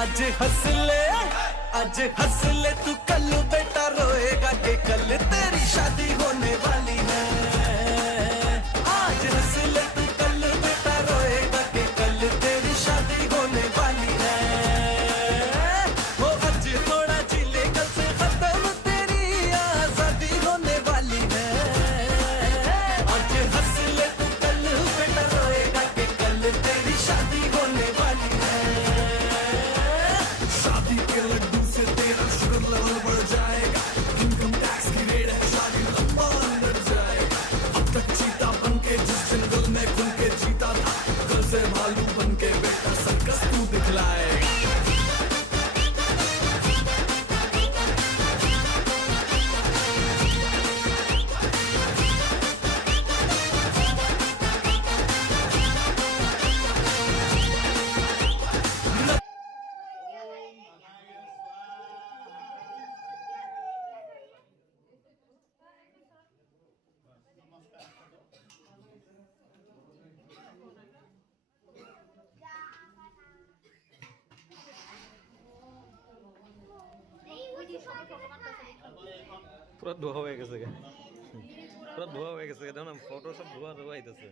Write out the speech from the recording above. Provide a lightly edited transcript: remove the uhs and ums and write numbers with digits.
आज हंस ले तू कल बेटा रोएगा कि कल तेरी शादी होने वाली है। आज हंस ले तू कल बेटा रोएगा कि कल तेरी शादी होने वाली है। वो आज थोड़ा जिले कल से खत्म तेरी आजादी होने वाली है। आज हंस ले तू कल बेटा रोएगा कि कल तेरी शादी होने वाली है। शादी के लड्डू से तेरा शुगर लेवल बढ़ जाएगा। इनकम टैक्स की रेड है, शादी लंबा अंदर जाएगा। अब तक चीता बन के जिस जंगल में खुल के जीता था, कल से भालू बन के बेटा सर्कस तू दिखलाएगा। পুরো ধোয়া হয়ে গেছে পুরো ধোয়া হয়ে গেছে, দেখো না ফটো সব ধোয়া ধোয়া হইতেছে।